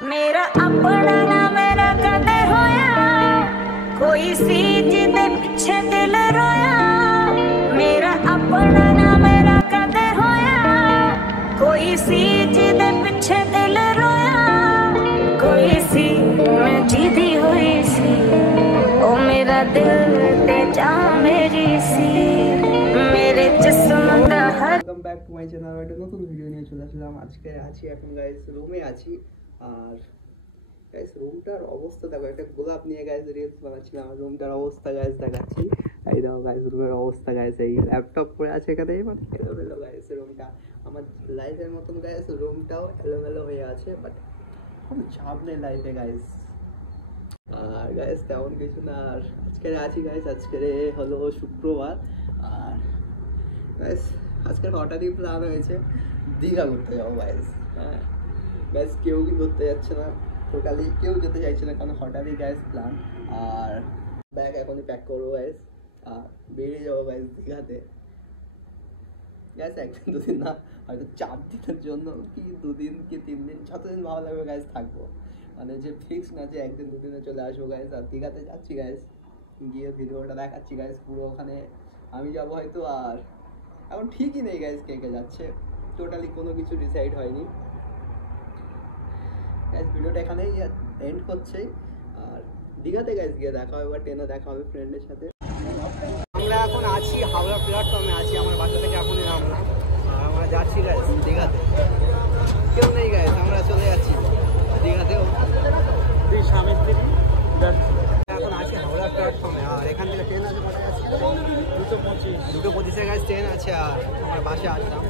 मेरा अपना ना मेरा कदे होया, कोई सी जिदे पीछे दिल रोया। मेरा अपना ना मेरा कदे होया, कोई सी जिदे पीछे दिल रोया। कोई सी मैं जिदी हुई सी, ओ मेरा दिल ते जा मेरी सी, मेरे जिस्म दा हर। Welcome back to my channel. একটা নতুন ভিডিও নিয়ে চলে আসলাম। আজকে আছি এখন গাইস রুমে আছি। আর গাইস রুমটার অবস্থা দেখো, একটা গোলাপ নিয়ে গাইস রিলস বানাচ্ছিলাম। আমার রুমটার অবস্থা গাইস দেখাচ্ছি। এই দেখো গাইস রুমের অবস্থা গাইস, এই ল্যাপটপ পড়ে আছে এখানে, মানে এলোমেলো গাইস রুমটা। আমার লাইফের মতন গাইস রুমটাও এলোমেলো হয়ে আছে, বাট কোনো চাপ নেই লাইফে গাইস। আর গাইস তেমন কিছু না। আর আজকে আছি গাইস, আজকে হলো শুক্রবার। আর গাইস আজকের হঠাৎই প্ল্যান হয়েছে দীঘা ঘুরতে যাবো গাইস। হ্যাঁ গাইস কেউ কি ঘুরতে যাচ্ছে না, টোটালি কেউ যেতে চাইছে না, কারণ হঠাৎই গাইস প্ল্যান। আর ব্যাগ এখনই প্যাক করবো গাইস, আর বেরিয়ে যাবো গাইস দীঘাতে। গাইস একদিন দুদিন না, হয়তো 4 দিনের জন্য, কি 2 দিন কি 3 দিন, যতদিন ভালো লাগবে গাইস থাকবো। মানে যে ফিক্স না যে একদিন দুদিনে চলে আসবো গাইস। আর দীঘাতে যাচ্ছি গাইস, গিয়ে ভিডিওটা দেখাচ্ছি গাইস পুরো। ওখানে আমি যাবো হয়তো, আর এখন ঠিকই নেই গাইস কে কে যাচ্ছে, টোটালি কোনো কিছু ডিসাইড হয়নি গাইস। ভিডিওটা এখানেই এন্ড করছে। আর দীঘাতে গাইস গিয়ে দেখা হবে, ট্রেনে দেখা হবে ফ্রেন্ডের সাথে। আমরা এখন আছি হাওড়া প্ল্যাটফর্মে আছি, আমার বাসা থেকে এখনই নামলাম। আর আমরা যাচ্ছি গাইস দীঘাতে। কেউ নেই গাইস, আমরা চলে যাচ্ছি দীঘাতেও। এখন আছি হাওড়া প্ল্যাটফর্মে। আর এখান থেকে ট্রেন আছে, কটা আছে? 2:25 গাইস ট্রেন আছে। আর আমরা বাসে আসলাম,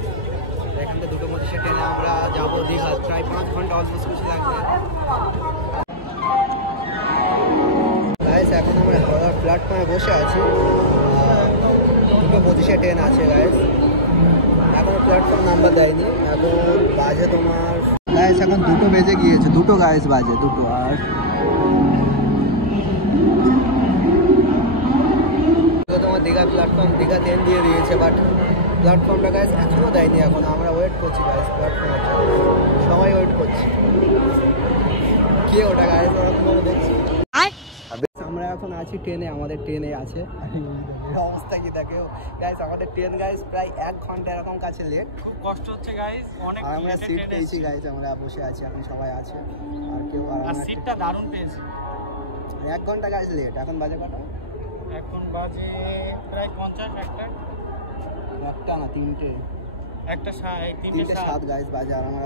এখান থেকে 2:25 ট্রেনে আমরা যাবো দীঘা। প্রায় 5 ঘন্টা অলমোস্ট কিছু লাগবে গাইস। এখন আমরা হাওড়া প্ল্যাটফর্মে বসে আছি। 2:25 ট্রেন আছে গাইস, এখন প্ল্যাটফর্ম নাম্বার দেয়নি। এখন বাজে তোমার গাইস, এখন 2 বেজে গিয়েছে, 2 গাইস বাজে 2। আর তোমার দীঘা প্ল্যাটফর্ম, দীঘা ট্রেন দিয়ে দিয়েছে, বাট প্ল্যাটফর্মটা গাইস এখনও দেয়নি। এখন আমরা ওয়েট করছি গাইস প্ল্যাটফর্মে, সবাই ওয়েট করছি। কে ওটা গাইস দেখছি। আমরা এখন আছি ট্রেনে, আমাদের ট্রেনে আছে। অবস্থা কি দেখে গাইস, আমাদের ট্রেন গাইস প্রায় 1 ঘন্টা এরকম কাছে লেট। খুব কষ্ট হচ্ছে গাইস, অনেক। আমরা সিট পেয়েছি গাইস, আমরা বসে আছি এখন, সবাই আছে। আর কেউ আর সিটটা দারুণ পেয়েছি। 1 ঘন্টা গাইস লেট। এখন বাজে কটা? এখন বাজে প্রায় 50 একটা না 3টে, একটা 3:07 গাইস বাজে। আর আমরা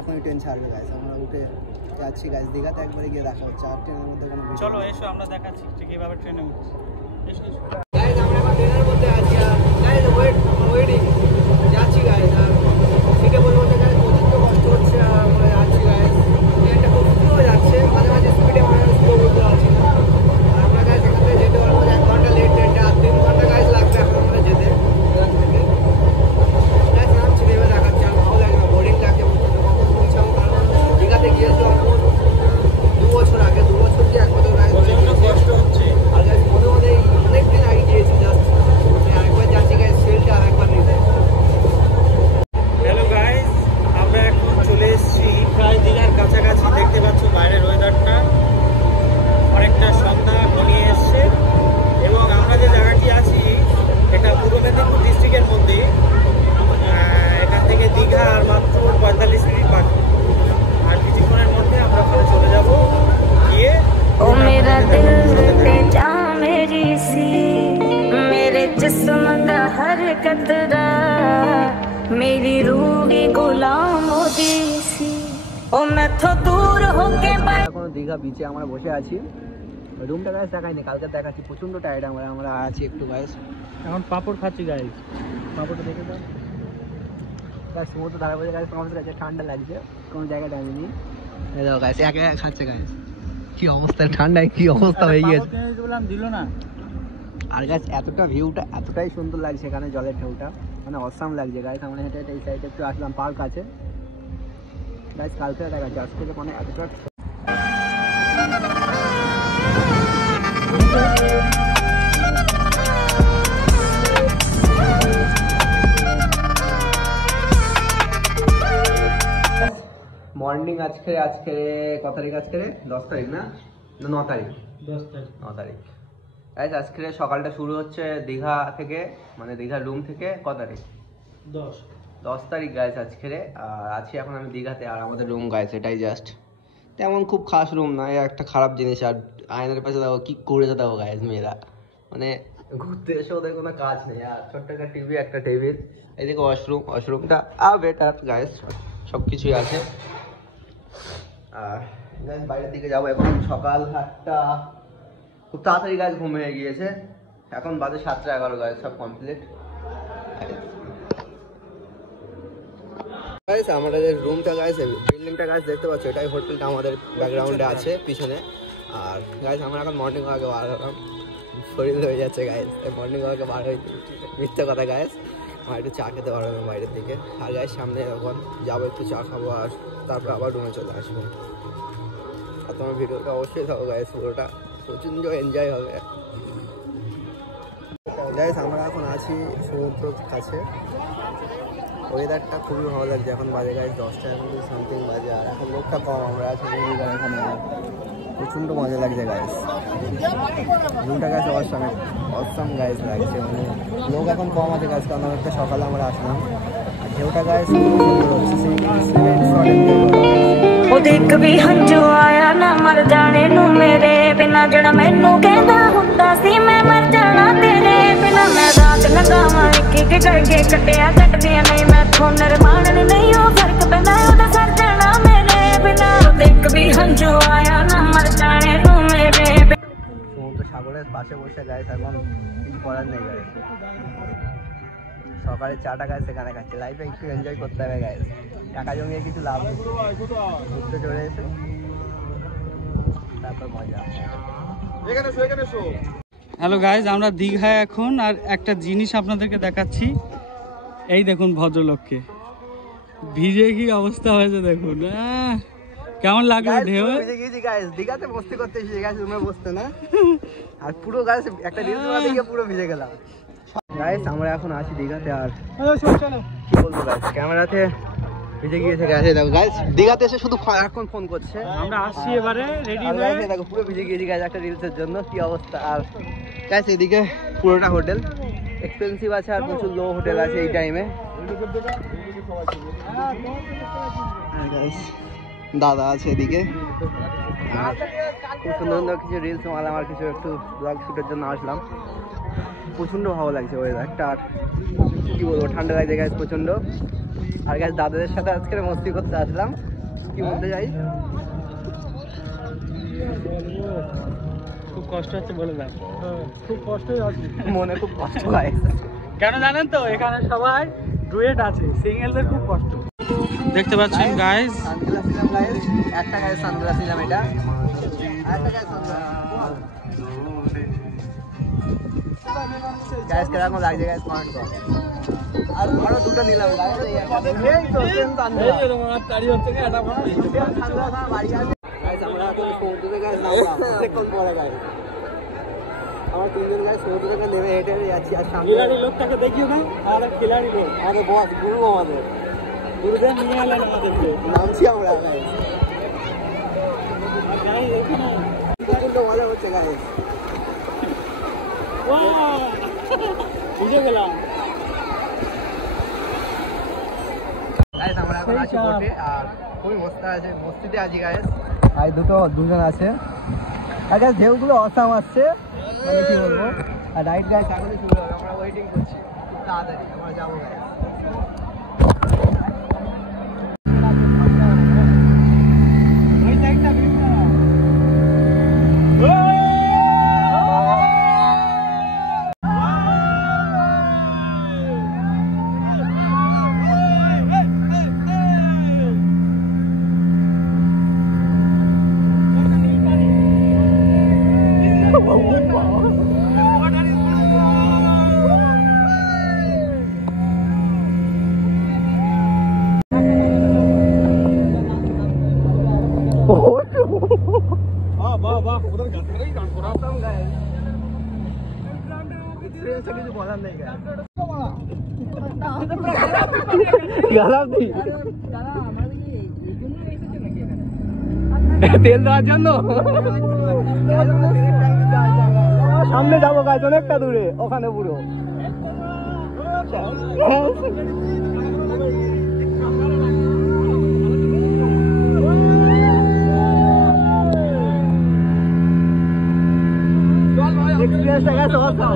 এখনই ট্রেন ছাড়বে গাইস, আমরা উঠে যাচ্ছি গাইস দীঘাতে। একবারে গিয়ে দেখা হচ্ছে। আর ট্রেনের মধ্যে কোনো চলো এসো, আমরা দেখাচ্ছি ঠিক কিভাবে ট্রেনে উঠছি। এসো গাইস, আমরা এখন ট্রেনের মধ্যে আছি। আর গাইস ওয়েটিং যাচ্ছি গাইস। আর সিটে বলতে গাইস প্রচন্ড কষ্ট হচ্ছে। আর আমরা যাচ্ছি গাইস, ট্রেনটা খুব স্লো যাচ্ছে, মাঝে মাঝে স্পিডে আমরা স্লো করতে পারছি না। আর আমরা গাইস এখান থেকে যেতে পারবো 1 ঘন্টা লেট ট্রেনটা, আর 3 ঘন্টা গাইস লাগবে এখন আমরা যেতে। গাইস নামছি, ভেবে দেখাচ্ছি। আর ভালো লাগে না, বোরিং লাগে প্রচন্ড। কখন পৌঁছাবো, কারণ দীঘাতে গিয়েছো 2 বছর আগে, 2 বছর কি 1 বছর গাইস কষ্ট হচ্ছে। আর গাইস মনে মনে অনেকদিন আগে গিয়েছি, জাস্ট আরেকবার যাচ্ছি গাইস সেলটা আর একবার নিতে। হ্যালো গাইস, আমরা এখন চলে এসেছি প্রায় দীঘার কাছাকাছি। দেখতে পাচ্ছ বাইরের ওয়েদারটা অনেকটা সন্ধ্যা ঘনিয়ে এসছে। এবং আমরা যে জায়গাটি আছি এটা পূর্ব মেদিনীপুর ডিস্ট্রিক্টের মধ্যে। এখান থেকে দীঘা আর মাত্র 45 মিনিট বাকি। আর কিছুক্ষণের মধ্যে আমরা ওখানে চলে যাব। গিয়ে ओ मेरा दिल ते जा मेरी सी, मेरे जिस्म दा हर कतरा, मेरी रूह भी गुलाम हो दी सी, ओ मैं तो दूर होके এখন দীঘা বিচে আমরা বসে আছি। রুমটা গাইস দেখাইনি, কালকে দেখাচ্ছি। প্রচন্ড টায়ার্ড আমরা আছি একটু গাইস। এখন পাপড় খাচ্ছি গাইস, পাপড়টা দেখে দাও গাইস। সমুদ্র ধারে বসে গাইস, আমাদের কাছে ঠান্ডা লাগছে, কোনো জায়গায় দাঁড়িয়ে। এই দেখো গাইস একা একা খাচ্ছে গাইস, কি অবস্থা, ঠান্ডায় কি অবস্থা হয়ে গিয়েছে দিল না। আর গাইস এতটা ভিউটা এতটাই সুন্দর লাগছে এখানে, জলের ঢেউটা মানে অসাম লাগছে গাইস। আমরা হেঁটে হেঁটে এই সাইডে একটু আসলাম, পার্ক আছে গাইস। কালকে দেখাচ্ছি, আজকে মানে এতটা মর্নিং আজকে আজকে কত তারিখ? আজকে 10 তারিখ না 9 তারিখ? 9 তারিখ গাইস। আজকে সকালটা শুরু হচ্ছে দীঘা থেকে, মানে দীঘার রুম থেকে। কত তারিখ? 10 তারিখ গাইস আজকে। আর আছি এখন আমি দীঘাতে, আর আমাদের রুম গাইস এটাই জাস্ট। তেমন খুব খাস রুম না, একটা খারাপ জিনিস। আর আয়নার পাশে দেখো কি করেছে দেখো গাইস মেয়েরা, মানে ঘুরতে এসে ওদের কোনো কাজ নেই। আর ছোট্ট একটা টিভি, একটা টেবিল, এদিকে ওয়াশরুম। ওয়াশরুমটা আর বেটার গাইস, সব কিছুই আছে। আর গাইস বাইরের দিকে যাবো এখন। সকাল 8টা, খুব তাড়াতাড়ি গাইস ঘুম হয়ে গিয়েছে। এখন বাজে 7:11 গাইস, সব কমপ্লিট গাইস। আমাদের রুমটা গাইস, বিল্ডিংটা গাইস দেখতে পাচ্ছ, এটাই হোটেলটা আমাদের ব্যাকগ্রাউন্ডে আছে পিছনে। আর গাইস আমরা এখন মর্নিং ওয়াকে বার হলাম, শরীর হয়ে যাচ্ছে গাইস। মর্নিং ওয়াকে বার হয়ে মিথ্যে কথা গাইস, আমার একটু চা খেতে পারবো বাইরের দিকে। আর গাইস সামনে এখন যাবো, একটু চা খাবো, আর তারপর আবার রুমে চলে আসবো। আর তোমার ভিডিওটা অবশ্যই থাকো গাইস, পুরোটা প্রচণ্ড এনজয় হবে গাইস। আমরা এখন আছি সমুদ্রের কাছে, ওয়েদারটা খুবই ভালো লাগছে। এখন বাজে গাইস 10টা সামথিং বাজে, আর এখন লোকটা কম। আমরা আছি এখানে, প্রচণ্ড মজা লাগছে গাইস। রুমটা গাছ অসম গাইস লাগছে, মানে লোক এখন কম আছে গাছ, কারণ অনেকটা সকালে আমরা আসলাম। আর ঢেউটা গাইস সুন্দর হচ্ছে, ਉਹਦੇ ਇੱਕ ਵੀ ਹੰਝੂ ਆਇਆ ਨਾ ਮਰ ਜਾਣੇ ਨੂੰ ਮੇਰੇ ਬਿਨਾ, ਜਿਹੜਾ ਮੈਨੂੰ ਕਹਿੰਦਾ ਹੁੰਦਾ ਸੀ ਮੈਂ ਮਰ ਜਾਣਾ ਤੇਰੇ ਬਿਨਾ। ਮੈਂ ਰਾਤ ਲੰਘਾਵਾਂ ਇੱਕ ਇੱਕ ਕਰਕੇ ਕੱਟਿਆ ਕੱਟਦੀਆਂ ਨਹੀਂ ਮੈਥੋਂ ਨਿਰਮਾਣ ਨਹੀਂ ਉਹ ਫਰਕ ਪੈਂਦਾ ਉਹਦਾ ਸਰ ਜਾਣਾ ਮੇਰੇ ਬਿਨਾ। ਉਹਦੇ ਇੱਕ ਵੀ ਹੰਝੂ ਆਇਆ ਨਾ ਮਰ ਜਾਣੇ ਨੂੰ ਮੇਰੇ। সমুদ্র সাগরের পাশে বসে গাইস, এখন কিছু করার নেই গাইস। সকালে চাটা গাইস সেখানে খাচ্ছে। লাইফে একটু এনজয় করতে হবে গাইস, টাকা জমিয়ে কিছু লাভ নেই। ঘুরতে চলে এসে তারপর মজা। হ্যালো গাইজ, আমরা দীঘায় এখন। আর একটা জিনিস আপনাদেরকে দেখাচ্ছি, এই দেখুন ভদ্রলোককে ভিজে কি অবস্থা হয়েছে দেখুন। কেমন লাগলো ঢেউ? দীঘাতে মস্তি করতে এসেছি গাইস, রুমে বসতে না। আর পুরো গাইস একটা রিলস বানাতে গিয়ে পুরো ভিজে গেলাম গাইস। আমরা এখন আছি দীঘাতে, আর কি বলবো গাইস, ক্যামেরাতে ভিজে গিয়েছে গাইস। দেখো গাইস দীঘাতে এসে শুধু এখন ফোন করছে। আমরা আসছি এবারে রেডি হয়ে, দেখো পুরো ভিজে গিয়েছি গাইস একটা রিলসের জন্য, কি অবস্থা। আর গাইস এদিকে পুরোটা হোটেল এক্সপেন্সিভ আছে, আর প্রচুর লো হোটেল আছে এই টাইমে। দাদা আছে এদিকে, আর খুব সুন্দর সুন্দর কিছু রিলস মারলাম, আর কিছু একটু ব্লগ শুটের জন্য আসলাম। প্রচণ্ড ভালো লাগছে ওয়েদারটা, আর কি বলবো, ঠান্ডা লাগছে গাইস প্রচণ্ড। আর গাইস দাদাদের সাথে আজকে মস্তি করতে আসলাম। কি বলতে চাই, খুব কষ্ট হচ্ছে বলে দাও। খুব কষ্টই আছে, মনে খুব কষ্ট গাইস। কেন জানেন তো, এখানে সবাই ডুয়েট আছে, সিঙ্গেলদের খুব কষ্ট। দেখতে পাচ্ছেন গাইস, সানগ্লাস নিলাম গাইস, একটা গাইস সানগ্লাস নিলাম, এটা একটা গাইস সানগ্লাস গাইস। কেমন লাগছে গাইস কমেন্ট করো। আর আরো দুটো নিলাম গাইস, এই তো সেম সানগ্লাস। এই আমার তাড়ি হচ্ছে না, এটা বড় সানগ্লাস আমার বাড়ি আছে গাইস। আমরা এখন সমুদ্রে গাইস নামলাম অনেকক্ষণ পরে গাইস। আমার তিনজন গাইস সমুদ্র থেকে নেমে হেঁটে হেঁটে যাচ্ছি। আর সামনে খিলাড়ি লোকটাকে দেখিও না, আর খিলাড়ি লোক আমাদের বস গুরু, আমাদের গুরুদেব নিয়ে এলেন আমাদেরকে। নামছি আমরা গাইস, প্রচণ্ড মজা হচ্ছে গাইস। বুঝে গেলাম গাইস আমরা এখন আছি বোটে, আর খুবই মস্তিতে আছি গাইস। আর দুজন আছে, আর গাইস ঢেউগুলো অসাম আসছে, মানে কি বলবো। আর রাইড গাইস এখনই শুরু হবে, আমরা ওয়েটিং করছি, খুব তাড়াতাড়ি আমরা যাবো গাইস। কিছু বলার নেই তেল দেওয়ার জন্য সামনে যাবো গাছ অনেকটা দূরে ওখানে পুরো এক্সপিরিয়েন্সটা গেছে কথা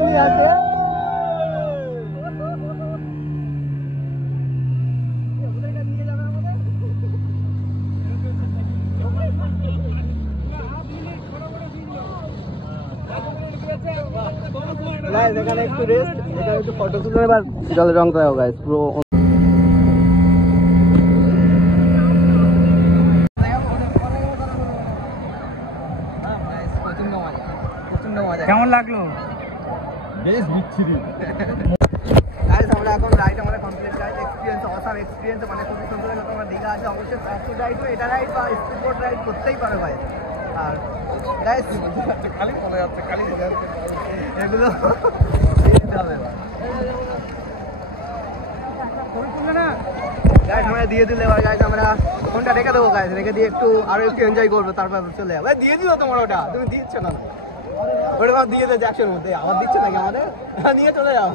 নিয়ে আছে এখানে একটু রেস্ট এখানে একটু ফটো তুলে এবার জলে রং করা গাইস পুরো কেমন লাগলো? বেশ বিচ্ছিরি গাইস আমরা এখন রাইড আমাদের complete guys experience awesome experience মানে খুবই সুন্দর যখন আমরা দীঘা আছে অবশ্যই ফ্যাক্টরি রাইড এটা রাইড বা স্পিড বোট রাইড করতেই পারো ভাই আর গাইস খালি চলে যাচ্ছে খালি এগুলো গাইস আমরা দিয়ে দিলে এবার গাইস আমরা ফোনটা রেখে দেবো গাইস রেখে দিয়ে একটু আরো একটু এনজয় করবো তারপর চলে যাবো দিয়ে দিল তোমার ওটা তুমি দিচ্ছ না ওটা দিয়ে দেয় জ্যাকসের মধ্যে আবার দিচ্ছে নাকি আমাদের নিয়ে চলে যাও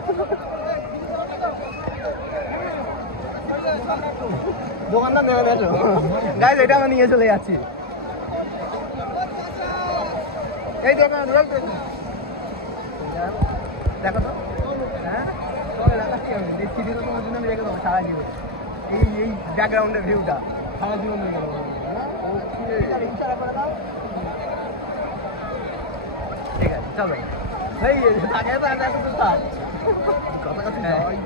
দোকানদার নেমে গেছো গাইস এটা আমরা নিয়ে চলে যাচ্ছি এই দেখো দেখো তো হ্যাঁ দেখছি দিল তোমার জন্য আমি রেখে দেবো সারা জীবন এই ব্যাকগ্রাউন্ডের ভিউটা সারা জীবন নিয়ে গেল ঠিক আছে চলো भाई आगे तो आजा तो था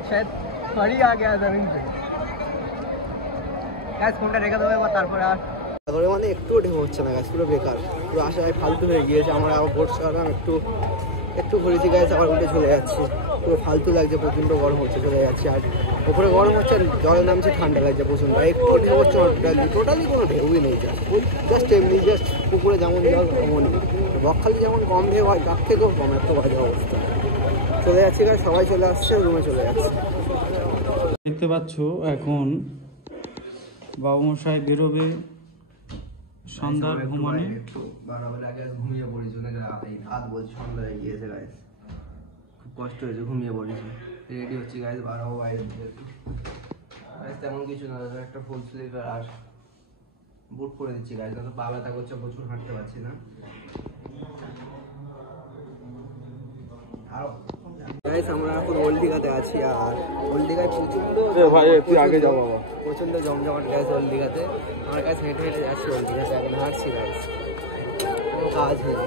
शायद सॉरी आ गया जमीन पे गाइस फोनটা রেখে দেবো এবার তারপরে আর তারপরে মানে একটু ঢেউ হচ্ছে না গাইস পুরো বেকার পুরো আশায় ফালতু হয়ে গিয়েছে আমরা আবার বোট চালালাম একটু ঘুরেছি গাইস আবার উঠে চলে যাচ্ছে পুরো ফালতু লাগছে প্রচণ্ড গরম হচ্ছে চলে যাচ্ছে আর উপরে গরম হচ্ছে জলে নামছে ঠান্ডা লাগছে প্রচণ্ড একটু ঢেউ হচ্ছে টোটালি কোনো ঢেউই নেই জাস্ট এমনি জাস্ট পুকুরে যেমন জল তেমনই বকখালি যেমন কম ঢেউ হয় তার থেকেও কম এত বাজে অবস্থা চলে যাচ্ছে গাইস সবাই চলে আসছে রুমে চলে যাচ্ছে দেখতে পাচ্ছ এখন বাবুমশাই বেরোবে সন্ধ্যার ঘুমানে ঘুমিয়ে পড়েছি হাত বলছি সন্ধ্যা হয়ে গিয়েছে গাইস খুব কষ্ট হয়েছে ঘুমিয়ে পড়েছি রেডি হচ্ছে গাইস বাড়াবো বাইরে গাইস তেমন কিছু না একটা ফুল স্লিভার আর বুট পরে দিচ্ছি গাইস তো পা ব্যথা করছে প্রচুর হাঁটতে পারছি না গাইস আমরা এখন ওল্ড দীঘাতে আছি আর ওল্ড দীঘায় প্রচন্ড ভাই একটু আগে যাবো প্রচন্ড জমজমাট গাইস ওল্ড দীঘাতে আমার কাছে হেঁটে হেঁটে যাচ্ছি ওল্ড দীঘাতে এখন হাঁটছি গাইস কোনো কাজ নেই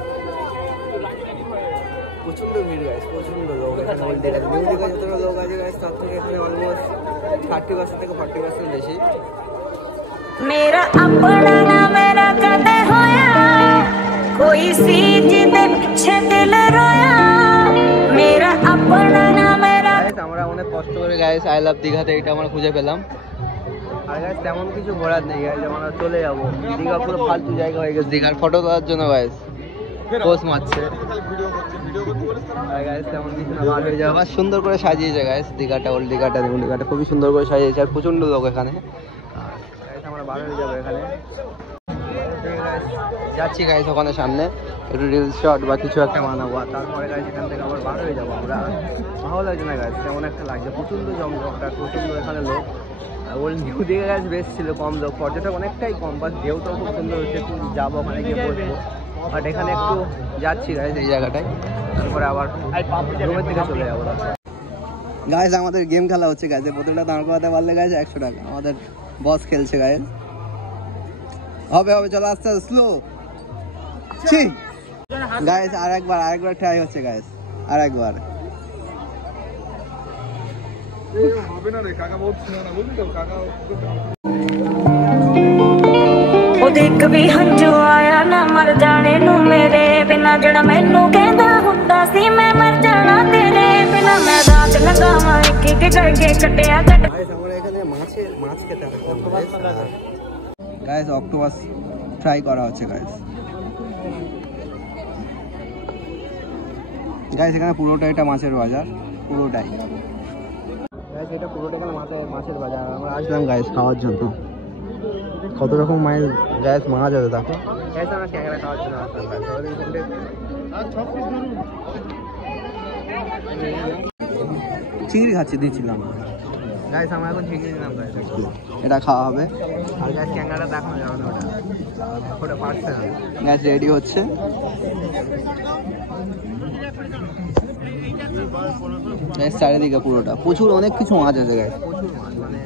প্রচন্ড ভিড় গাইস প্রচন্ড লোক এখানে ওল্ড দীঘাতে নিউ দীঘায় যতটা লোক আছে গাইস তার থেকে এখানে অলমোস্ট 30% থেকে 40% বেশি मेरा अपना ना मेरा कदे होया कोई सी जिदे पीछे दिल रोया मेरा अपना ना मेरा আমরা অনেক কষ্ট করে গাইস আই লাভ দীঘাতে এটা আমরা খুঁজে পেলাম আর গাইস তেমন কিছু ঘোরার নেই গাইস আমরা চলে যাবো দীঘা পুরো ফালতু জায়গা হয়ে গেছে দীঘার ফটো তোলার জন্য গাইস পোস্ট মারছে আর গাইস তেমন কিছু না ভালো হয়ে যাবে আবার সুন্দর করে সাজিয়েছে গাইস দীঘাটা ওল্ড দীঘাটা দেখুন দীঘাটা খুবই সুন্দর করে সাজিয়েছে আর প্রচন্ড লোক এখানে আমরা বার হয়ে যাবো এখানে যাচ্ছি গাইস ওখানে সামনে একটু রিলস শট বা কিছু একটা বানাবো আর তারপরে গাইস এখান থেকে আবার বার হয়ে যাবো আমরা ভালো লাগছে না গাইস তেমন একটা লাগছে প্রচণ্ড জমজমটা প্রচণ্ড এখানে লোক আর ওল্ড নিউ দিকে গাইস বেশ ছিল কম লোক পর্যটক অনেকটাই কম বাট ঢেউটাও খুব সুন্দর হচ্ছে একটু যাবো ওখানে গিয়ে বসবো বাট এখানে একটু যাচ্ছি গাইস এই জায়গাটায় তারপরে আবার রুমের দিকে চলে যাবো গাইস আমাদের গেম খেলা হচ্ছে গাইস প্রতিটা দাঁড় করাতে পারলে গাইস 100 টাকা আমাদের বস খেলছে গাইস হবে চলো আস্তে আস্তে স্লো গাইস আরেকবার ট্রাই হচ্ছে গাইস আরেকবার হবে না রে কাকা বহুত ছিল না বুঝলি তো কাকা ਉਹਦੇ ਕਵੀ ਹੰਝੂ ਆਇਆ ਨਾ ਮਰ ਜਾਣੇ ਨੂੰ ਮੇਰੇ ਬਿਨਾ ਜਿਹੜਾ ਮੈਨੂੰ ਕਹਿੰਦਾ ਹੁੰਦਾ ਸੀ ਮੈਂ ਮਰ ਜਾਣਾ ਤੇਰੇ ਬਿਨਾ ਮੈਂ ਰਾਤ ਲੰਘਾਵਾਂ ਇੱਕ ਇੱਕ ਕਰਕੇ ਕੱਟਿਆ ਕੱਟ গাইস আমরা এখানে মাছ খেতে আসলাম গাইস অক্টোপাস ট্রাই করা হচ্ছে গাইস গাইস এখানে পুরোটা এটা মাছের বাজার, পুরোটাই গাইস, এটা পুরোটা এখানে মাছের বাজার। আমরা আসলাম গাইস খাওয়ার জন্য। কত রকম মাছ গাইস মাছ আছে দেখো গাইস। আমরা ক্যাংড়া খাওয়ার জন্য আসলাম গাইস। চিংড়ি খাচ্ছি দিয়েছিলাম গাইস। আমরা এখন চিংড়ি দিলাম গাইস, এটা খাওয়া হবে। আর গাইস ক্যাংড়াটা দেখানো যাবে না, ওটা পারছে না গাইস। রেডি হচ্ছে গাইস। চারিদিকে পুরোটা প্রচুর অনেক কিছু মাছ আছে গাইস, প্রচুর মাছ, মানে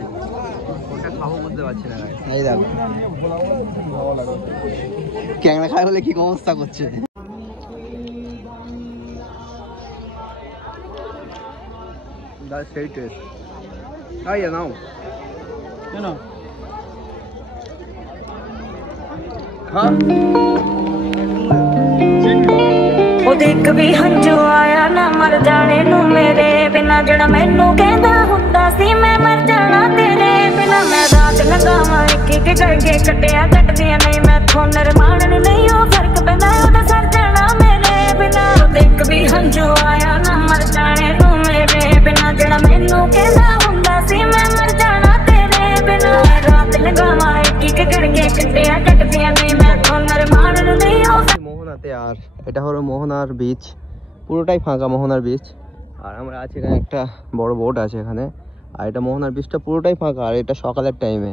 ওটা খাবো বুঝতে পারছি না গাইস। এই দেখো ক্যাংড়া খাই বলে কি অবস্থা করছে। গাইস সেই টেস্ট। আইয়া নাও কেন हाँ देख भी हंजू आया ना मर जाने नू मेरे बिना जड़ा मैनू कहंदा हुंदा सी मैं मर जाना तेरे बिना। मैं रात लगावां एक एक करके कटिया कटदियां नहीं मैथों नरमान नू नहीं ओ फर्क पैंदा ओदा सर जाना मेरे बिना। देख भी हंजू आया ना मर जाने नू मेरे बिना जड़ा मैनू कहंदा हुंदा सी मैं मर जाना तेरे बिना। रात लगावां एक एक करके कटिया कटदियां नहीं मैथों नरमान नू नहीं ओ। মোহনাতে, আর এটা হলো মোহনার বিচ, পুরোটাই ফাঁকা মোহনার বিচ। আর আমরা আছি এখানে, একটা বড় বোট আছে এখানে। আর এটা মোহনার বিচটা পুরোটাই ফাঁকা, আর এটা সকালের টাইমে।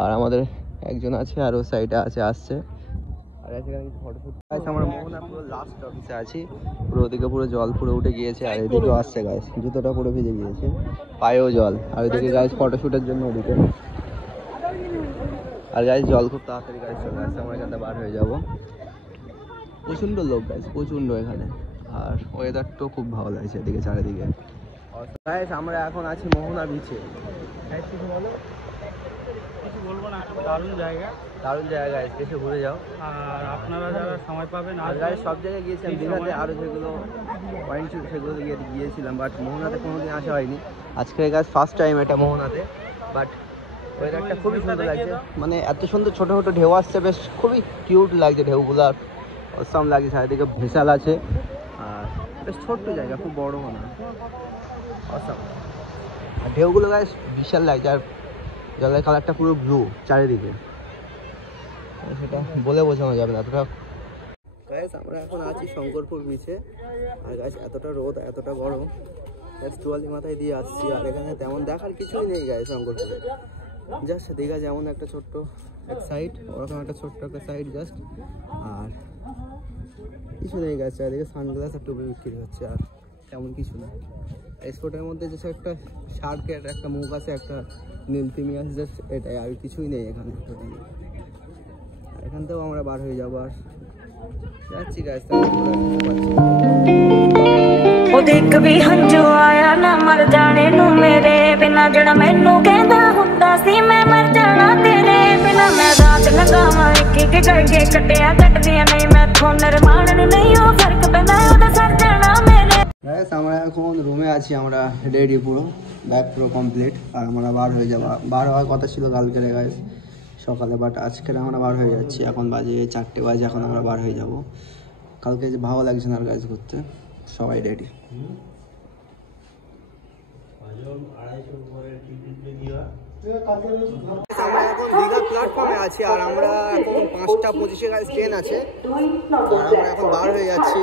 আর আমাদের একজন আছে আর ও সাইডে আসছে। আর এখানে কিছু ফটো ফুট গাইস। আমরা মোহনা পুরো লাস্ট অফিসে আছি, পুরো ওদিকে পুরো জল পুরো উঠে গিয়েছে। আর এদিকেও আসছে গাইস, জুতোটা পুরো ভিজে গিয়েছে, পায়েও জল। আর ওইদিকে গাইস ফটোশুটের জন্য ওদিকে। আর গাইস জল খুব তাড়াতাড়ি গাইস চলে আসছে, আমরা এখানে বার হয়ে যাবো। প্রচণ্ড লোক গাইস, প্রচণ্ড এখানে। আর ওয়েদারটাও খুব ভালো লাগছে এদিকে চারিদিকে গাইস। আমরা এখন আছি মোহনা বিচে। কিছু বলো? কিছু বলবো না, দারুণ জায়গা, দারুণ জায়গা গাইস, এসে ঘুরে যাও। আর আপনারা যারা সময় পাবেন আর গাইস সব জায়গায় গিয়েছিলাম, দীঘাতে আরও যেগুলো পয়েন্ট ছিল সেগুলো গিয়েছিলাম, বাট মোহনাতে কোনোদিন আসা হয়নি। আজকে গাইস ফার্স্ট টাইম এটা মোহনাতে। বাট ওয়েদারটা খুবই সুন্দর লাগছে, মানে এত সুন্দর ছোটো ছোটো ঢেউ আসছে, বেশ খুবই কিউট লাগছে ঢেউগুলো। অসাম লাগছে, চারিদিকে ভেসাল আছে। আর বেশ ছোট্ট জায়গা, খুব বড় না, অসাম। আর ঢেউগুলো গাইস বিশাল লাগছে, আর জলের কালারটা পুরো ব্লু চারিদিকে, সেটা বলে বোঝানো যাবে না এতটা। গাইস আমরা এখন আছি শঙ্করপুর বিচে। আর গাইস এতটা রোদ, এতটা গরম, গাইস তোয়ালি মাথায় দিয়ে আসছি। আর এখানে তেমন দেখার কিছুই নেই গাইস শঙ্করপুরে। জাস্ট দীঘা যেমন একটা ছোট্ট এক সাইড, ওরকম একটা ছোট্ট একটা সাইড জাস্ট। আর কিছু নেই গাছ, চারিদিকে সানগ্লাস আর টুপি বিক্রি হচ্ছে, আর তেমন কিছু না। স্পটের মধ্যে যে একটা শার্কের একটা মুখ আছে, একটা নীলতিমি আছে, জাস্ট এটাই, আর কিছুই নেই এখানে। এখান থেকেও আমরা বার হয়ে যাবো। আর যাচ্ছি গাছ। देख भी हंजू आया ना मर जाने नू मेरे बिना जड़ा मैनू कहंदा हुंदा सी मैं मर जाना तेरे बिना। मैं रात लगावां एक एक करके कटिया कटदियां नहीं मैथों नरमान नू नहीं ओ फर्क पैंदा ओदा सर जाना मेरे। गाइस আমরা এখন রুমে আছি, আমরা রেডি, পুরো ব্যাগ পুরো কমপ্লিট। আর আমরা বার হয়ে যাবো। বার হওয়ার কথা ছিল কালকে গাইস সকালে, বাট আজকে আমরা বার হয়ে যাচ্ছি। এখন বাজে 4টে বাজে, এখন আমরা বার হয়ে যাব। কালকে যে ভালো লাগছে না আর গাইস ঘুরতে, সবাই রেডি। আমরা এখন দীঘা প্ল্যাটফর্মে আছি, আর আমরা এখন 5টা 25-এ গাইস ট্রেন আছে। আর আমরা এখন বার হয়ে যাচ্ছি,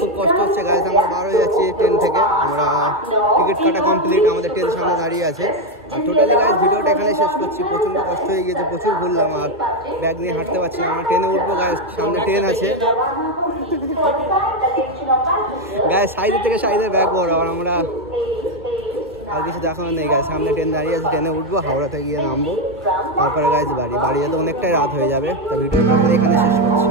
খুব কষ্ট হচ্ছে গাইস। আমরা বার হয়ে যাচ্ছি ট্রেন থেকে, আমরা টিকিট কাটা কমপ্লিট, আমাদের ট্রেন সামনে দাঁড়িয়ে আছে। আর টোটালি গাইস ভিডিওটা এখানে শেষ করছি। প্রচণ্ড কষ্ট হয়ে গিয়েছে, প্রচুর ঘুরলাম, আর ব্যাগ নিয়ে হাঁটতে পারছি না। আমরা ট্রেনে উঠবো গাইস, সামনে ট্রেন আছে গাইস, সাইডের থেকে সাইডের ব্যাগ বড়। আর আমরা আর কিছু দেখানো নেই গাইস, সামনে ট্রেন দাঁড়িয়ে আছে, ট্রেনে উঠবো, হাওড়াতে গিয়ে নামবো, তারপরে গাইস বাড়ি যেতে অনেকটাই রাত হয়ে যাবে। তো ভিডিওটা আমরা এখানে শেষ করছি।